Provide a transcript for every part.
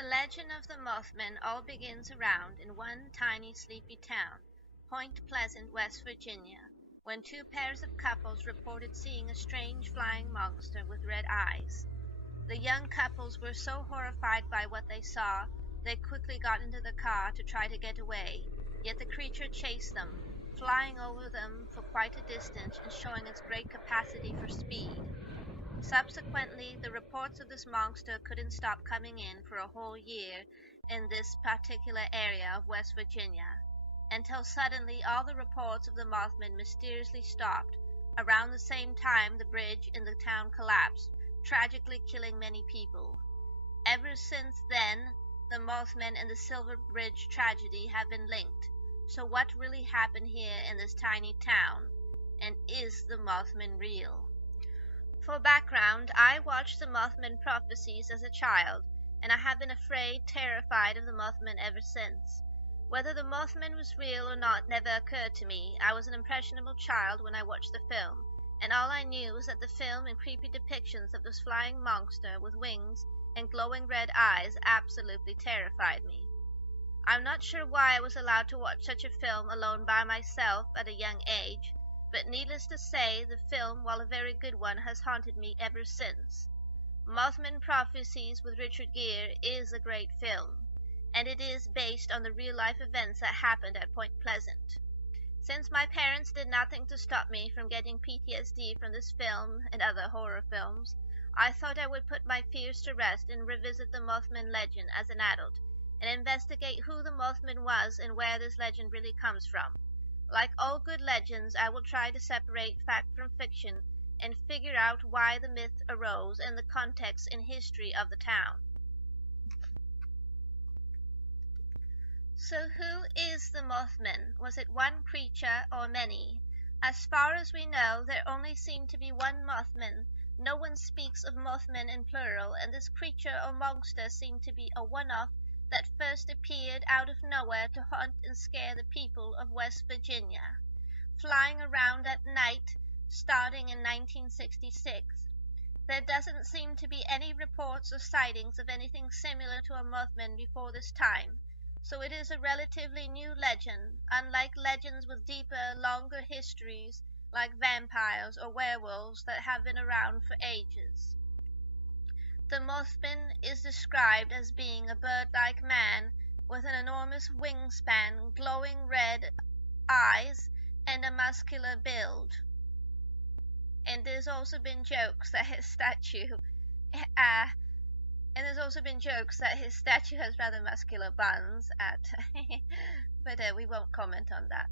The legend of the Mothman all begins around in one tiny sleepy town, Point Pleasant, West Virginia, when two pairs of couples reported seeing a strange flying monster with red eyes. The young couples were so horrified by what they saw, they quickly got into the car to try to get away, yet the creature chased them, flying over them for quite a distance and showing its great capacity for speed. Subsequently, the reports of this monster couldn't stop coming in for a whole year in this particular area of West Virginia, until suddenly all the reports of the Mothman mysteriously stopped. Around the same time, the bridge in the town collapsed, tragically killing many people. Ever since then, the Mothman and the Silver Bridge tragedy have been linked. So what really happened here in this tiny town? And is the Mothman real? For background, I watched the Mothman prophecies as a child, and I have been afraid, terrified of the Mothman ever since. Whether the Mothman was real or not never occurred to me. I was an impressionable child when I watched the film, and all I knew was that the film and creepy depictions of this flying monster with wings and glowing red eyes absolutely terrified me. I'm not sure why I was allowed to watch such a film alone by myself at a young age, but needless to say, the film, while a very good one, has haunted me ever since. Mothman Prophecies with Richard Gere is a great film, and it is based on the real-life events that happened at Point Pleasant. Since my parents did nothing to stop me from getting PTSD from this film and other horror films, I thought I would put my fears to rest and revisit the Mothman legend as an adult, and investigate who the Mothman was and where this legend really comes from. Like all good legends, I will try to separate fact from fiction and figure out why the myth arose and the context and history of the town. So who is the Mothman? Was it one creature or many? As far as we know, there only seemed to be one Mothman. No one speaks of Mothman in plural, and this creature or monster seemed to be a one-off that first appeared out of nowhere to haunt and scare the people of West Virginia, flying around at night starting in 1966. There doesn't seem to be any reports or sightings of anything similar to a Mothman before this time, so it is a relatively new legend, unlike legends with deeper, longer histories like vampires or werewolves that have been around for ages. The Mothman is described as being a bird-like man with an enormous wingspan, glowing red eyes, and a muscular build. And there's also been jokes that his statue has rather muscular buns but we won't comment on that.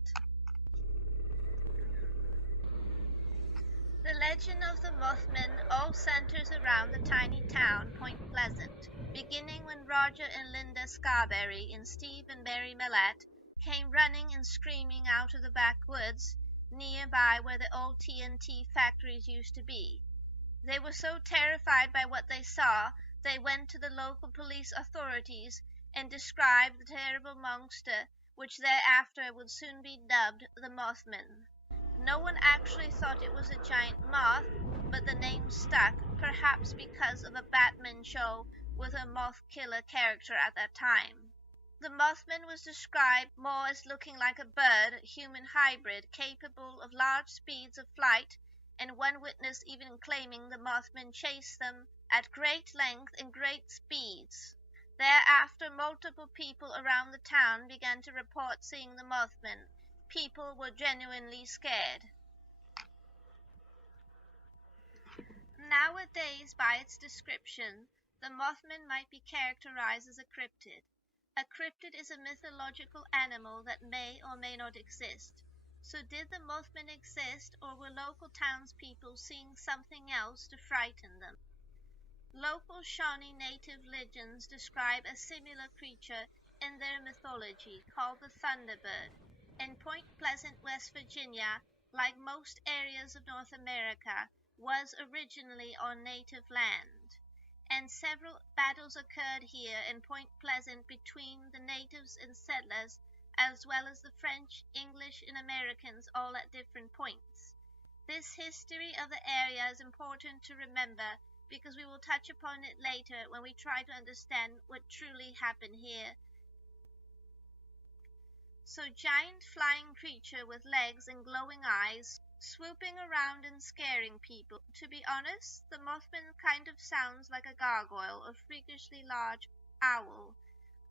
The legend of the Mothman all centers around the tiny town Point Pleasant, beginning when Roger and Linda Scarberry and Steve and Mary Millette came running and screaming out of the backwoods nearby where the old TNT factories used to be. They were so terrified by what they saw, they went to the local police authorities and described the terrible monster, which thereafter would soon be dubbed the Mothman. No one actually thought it was a giant moth, but the name stuck, perhaps because of a Batman show with a moth killer character at that time. The Mothman was described more as looking like a bird-human hybrid capable of large speeds of flight, and one witness even claiming the Mothman chased them at great length and great speeds. Thereafter, multiple people around the town began to report seeing the Mothman. People were genuinely scared. Nowadays, by its description, the Mothman might be characterized as a cryptid. A cryptid is a mythological animal that may or may not exist. So did the Mothman exist, or were local townspeople seeing something else to frighten them? Local Shawnee Native legends describe a similar creature in their mythology called the Thunderbird. And Point Pleasant, West Virginia, like most areas of North America, was originally on native land, and several battles occurred here in Point Pleasant between the natives and settlers, as well as the French, English, and Americans, all at different points. This history of the area is important to remember because we will touch upon it later when we try to understand what truly happened here. So, giant flying creature with legs and glowing eyes, swooping around and scaring people. To be honest, the Mothman kind of sounds like a gargoyle or freakishly large owl.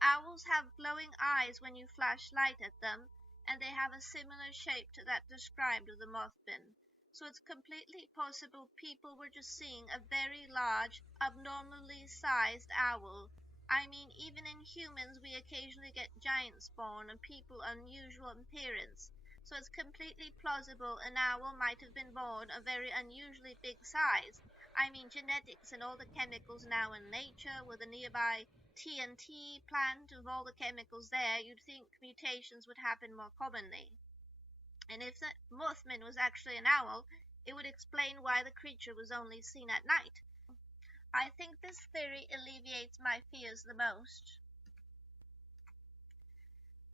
Owls have glowing eyes when you flash light at them, and they have a similar shape to that described of the Mothman. So it's completely possible people were just seeing a very large, abnormally sized owl. I mean, even in humans, we occasionally get giant spawn and people unusual appearance. So it's completely plausible an owl might have been born a very unusually big size. I mean, genetics and all the chemicals now in nature with a nearby TNT plant of all the chemicals there, you'd think mutations would happen more commonly. And if the Mothman was actually an owl, it would explain why the creature was only seen at night. I think this theory alleviates my fears the most.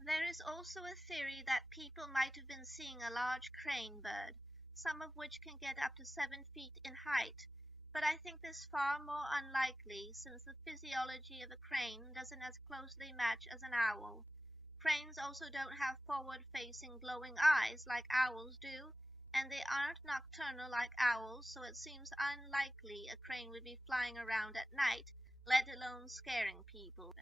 There is also a theory that people might have been seeing a large crane bird, some of which can get up to 7 feet in height, but I think this far more unlikely since the physiology of a crane doesn't as closely match as an owl. Cranes also don't have forward-facing glowing eyes like owls do, and they aren't nocturnal like owls, so it seems unlikely a crane would be flying around at night, let alone scaring people.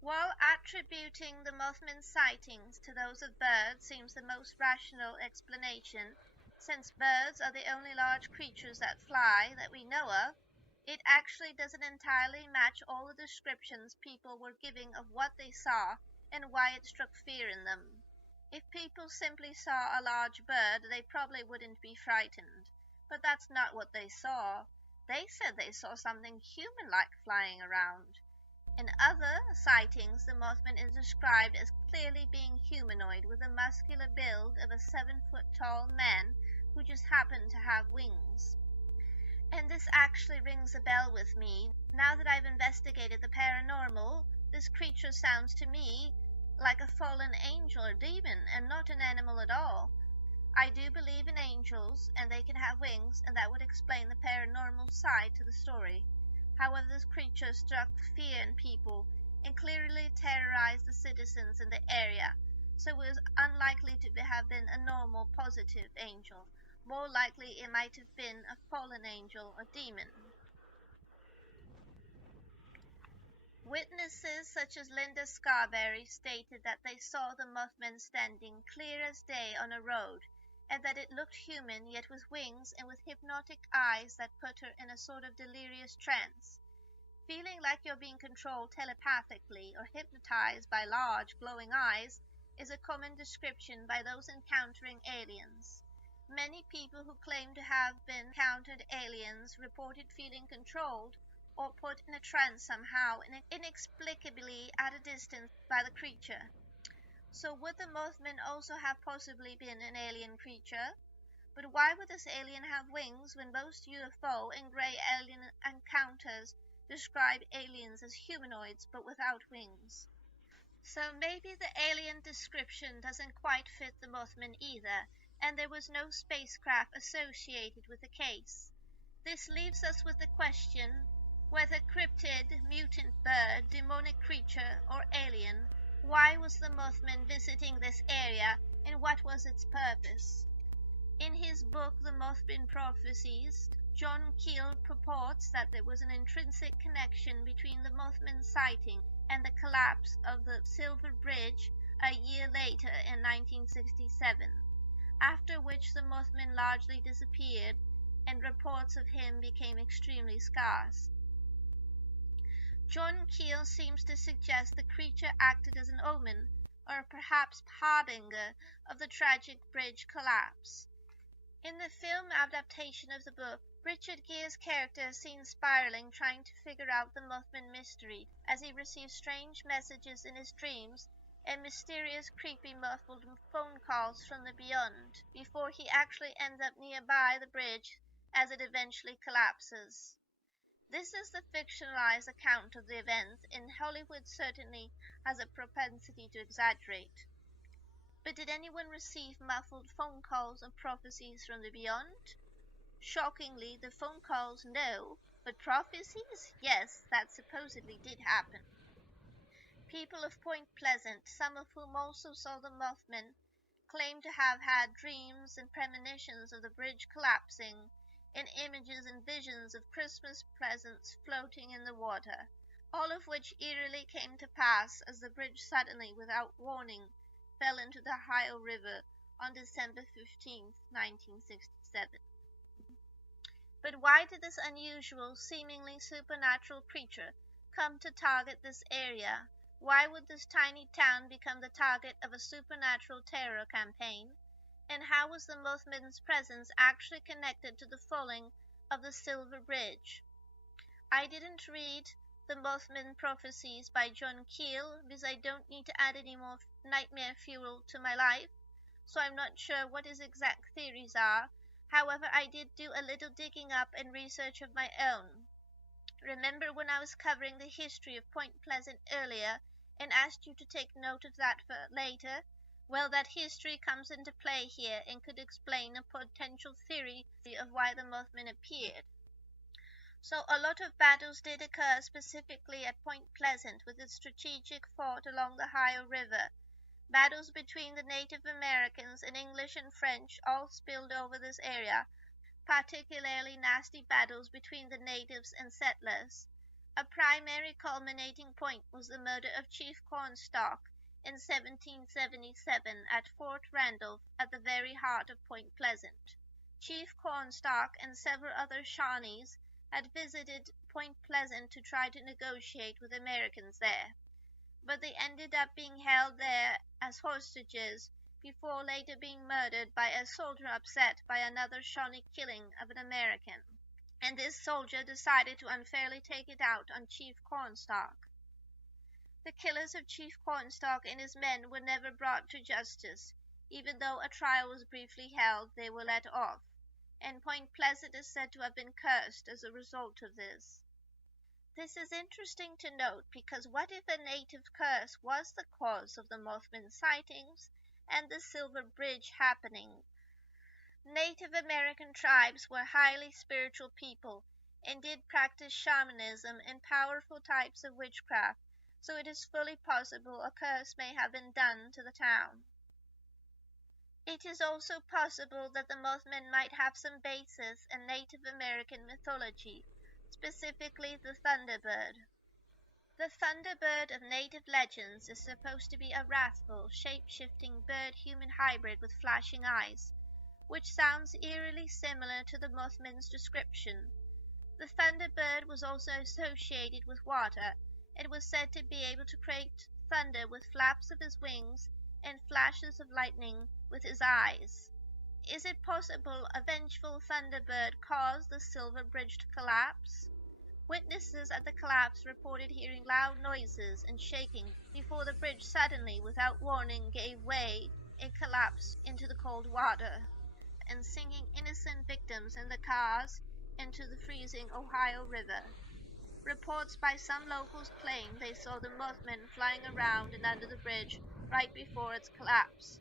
While attributing the Mothman sightings to those of birds seems the most rational explanation, since birds are the only large creatures that fly that we know of, it actually doesn't entirely match all the descriptions people were giving of what they saw and why it struck fear in them. If people simply saw a large bird, they probably wouldn't be frightened. But that's not what they saw. They said they saw something human-like flying around. In other sightings, the Mothman is described as clearly being humanoid with a muscular build of a 7-foot-tall man who just happened to have wings. And this actually rings a bell with me. Now that I've investigated the paranormal, this creature sounds to me like a fallen angel or demon and not an animal at all. I do believe in angels and they can have wings, and that would explain the paranormal side to the story. However, this creature struck fear in people and clearly terrorized the citizens in the area, so it was unlikely to have been a normal positive angel. More likely it might have been a fallen angel or demon. Witnesses such as Linda Scarberry stated that they saw the Mothman standing clear as day on a road, and that it looked human yet with wings and with hypnotic eyes that put her in a sort of delirious trance. Feeling like you're being controlled telepathically or hypnotized by large glowing eyes is a common description by those encountering aliens. Many people who claim to have encountered aliens reported feeling controlled or put in a trance somehow inexplicably at a distance by the creature. So would the Mothman also have possibly been an alien creature? But why would this alien have wings when most UFO and gray alien encounters describe aliens as humanoids but without wings? So maybe the alien description doesn't quite fit the Mothman either, and there was no spacecraft associated with the case. This leaves us with the question whether cryptid, mutant bird, demonic creature, or alien, why was the Mothman visiting this area and what was its purpose? In his book The Mothman Prophecies, John Keel purports that there was an intrinsic connection between the Mothman sighting and the collapse of the Silver Bridge a year later in 1967, after which the Mothman largely disappeared and reports of him became extremely scarce. John Keel seems to suggest the creature acted as an omen, or perhaps harbinger, of the tragic bridge collapse. In the film adaptation of the book, Richard Gere's character is seen spiraling trying to figure out the Mothman mystery as he receives strange messages in his dreams and mysterious creepy muffled phone calls from the beyond before he actually ends up nearby the bridge as it eventually collapses. This is the fictionalized account of the events, and Hollywood certainly has a propensity to exaggerate. But did anyone receive muffled phone calls or prophecies from the beyond? Shockingly, the phone calls, no, but prophecies, yes, that supposedly did happen. People of Point Pleasant, some of whom also saw the Mothman, claim to have had dreams and premonitions of the bridge collapsing, and images and visions of Christmas presents floating in the water, all of which eerily came to pass as the bridge suddenly, without warning, fell into the Ohio River on December 15, 1967. But why did this unusual, seemingly supernatural creature come to target this area? Why would this tiny town become the target of a supernatural terror campaign? And how was the Mothman's presence actually connected to the falling of the Silver Bridge? I didn't read The Mothman Prophecies by John Keel because I don't need to add any more nightmare fuel to my life, so I'm not sure what his exact theories are. However, I did do a little digging up and research of my own. Remember when I was covering the history of Point Pleasant earlier and asked you to take note of that for later? Well, that history comes into play here and could explain a potential theory of why the Mothman appeared. So a lot of battles did occur specifically at Point Pleasant with its strategic fort along the Ohio River. Battles between the Native Americans and English and French all spilled over this area, particularly nasty battles between the natives and settlers. A primary culminating point was the murder of Chief Cornstalk in 1777 at Fort Randolph at the very heart of Point Pleasant. Chief Cornstalk and several other Shawnees had visited Point Pleasant to try to negotiate with Americans there, but they ended up being held there as hostages before later being murdered by a soldier upset by another Shawnee killing of an American. And this soldier decided to unfairly take it out on Chief Cornstalk. The killers of Chief Cornstalk and his men were never brought to justice. Even though a trial was briefly held, they were let off, and Point Pleasant is said to have been cursed as a result of this. This is interesting to note because what if a native curse was the cause of the Mothman sightings and the Silver Bridge happening? Native American tribes were highly spiritual people and did practice shamanism and powerful types of witchcraft, so it is fully possible a curse may have been done to the town. It is also possible that the Mothman might have some basis in Native American mythology, specifically the Thunderbird. The Thunderbird of native legends is supposed to be a wrathful, shape-shifting bird-human hybrid with flashing eyes, which sounds eerily similar to the Mothman's description. The Thunderbird was also associated with water and was said to be able to create thunder with flaps of his wings and flashes of lightning with his eyes. Is it possible a vengeful Thunderbird caused the Silver Bridge to collapse? Witnesses at the collapse reported hearing loud noises and shaking before the bridge suddenly, without warning, gave way and collapsed into the cold water, and sinking innocent victims in the cars into the freezing Ohio River. Reports by some locals claim they saw the Mothman flying around and under the bridge right before its collapse.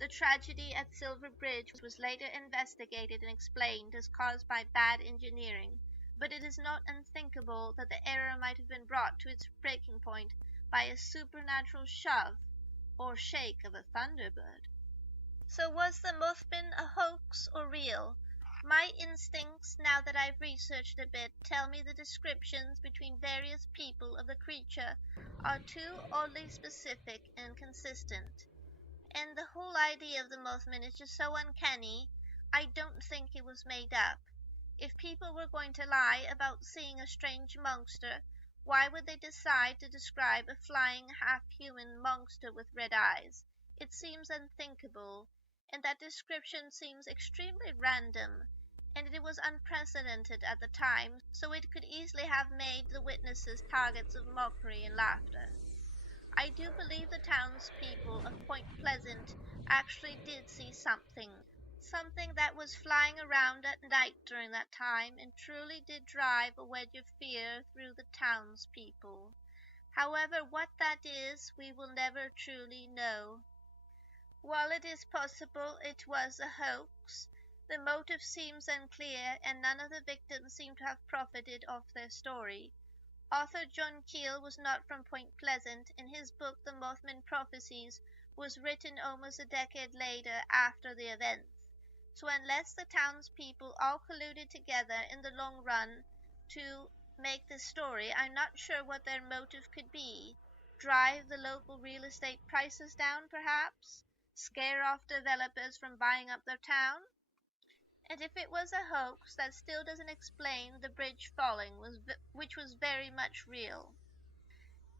The tragedy at Silver Bridge was later investigated and explained as caused by bad engineering, but it is not unthinkable that the error might have been brought to its breaking point by a supernatural shove or shake of a thunderbird. So was the Mothman a hoax or real? My instincts, now that I've researched a bit, tell me the descriptions between various people of the creature are too oddly specific and consistent. And the whole idea of the Mothman is just so uncanny, I don't think it was made up. If people were going to lie about seeing a strange monster, why would they decide to describe a flying half-human monster with red eyes? It seems unthinkable, and that description seems extremely random, and it was unprecedented at the time, so it could easily have made the witnesses targets of mockery and laughter. I do believe the townspeople of Point Pleasant actually did see something that was flying around at night during that time and truly did drive a wedge of fear through the townspeople. However, what that is, we will never truly know. While it is possible it was a hoax, The motive seems unclear, and none of the victims seem to have profited off their story. Author John Keel was not from Point Pleasant, and his book The Mothman Prophecies was written almost a decade later after the events. So unless the townspeople all colluded together in the long run to make this story, I'm not sure what their motive could be. Drive the local real estate prices down, perhaps? Scare off developers from buying up their town? And if it was a hoax, that still doesn't explain the bridge falling, which was very much real.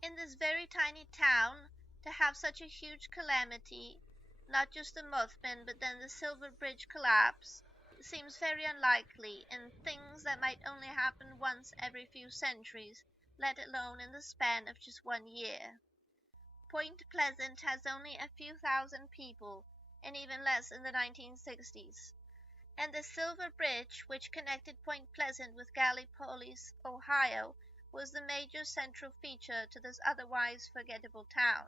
In this very tiny town, to have such a huge calamity, not just the Mothman, but then the Silver Bridge collapse, seems very unlikely, and things that might only happen once every few centuries, let alone in the span of just 1 year. Point Pleasant has only a few thousand people, and even less in the 1960s. And the Silver Bridge, which connected Point Pleasant with Gallipolis, Ohio, was the major central feature to this otherwise forgettable town.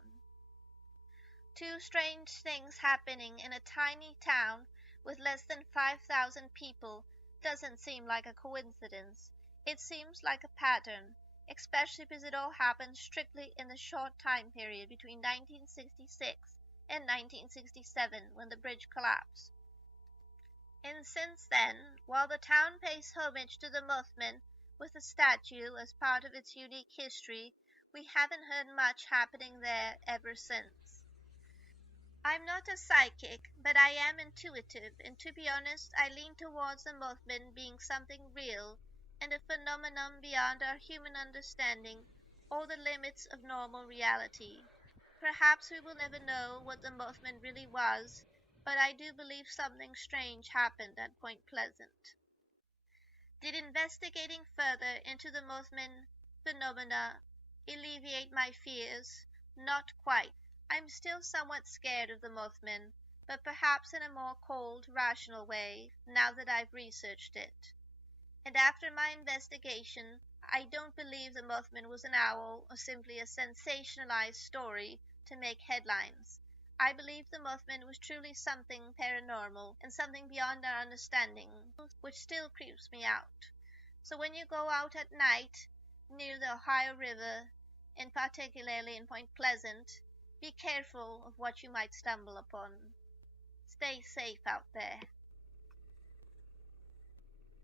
Two strange things happening in a tiny town with less than 5,000 people doesn't seem like a coincidence. It seems like a pattern, especially because it all happened strictly in the short time period between 1966 and 1967 when the bridge collapsed. And since then, while the town pays homage to the Mothman with a statue as part of its unique history, we haven't heard much happening there ever since. I'm not a psychic, but I am intuitive, and to be honest, I lean towards the Mothman being something real and a phenomenon beyond our human understanding or the limits of normal reality. Perhaps we will never know what the Mothman really was, but I do believe something strange happened at Point Pleasant. Did investigating further into the Mothman phenomena alleviate my fears? Not quite. I'm still somewhat scared of the Mothman, but perhaps in a more cold, rational way, now that I've researched it. And after my investigation, I don't believe the Mothman was an owl or simply a sensationalized story to make headlines. I believe the Mothman was truly something paranormal and something beyond our understanding, which still creeps me out. So when you go out at night near the Ohio River, and particularly in Point Pleasant, be careful of what you might stumble upon. Stay safe out there.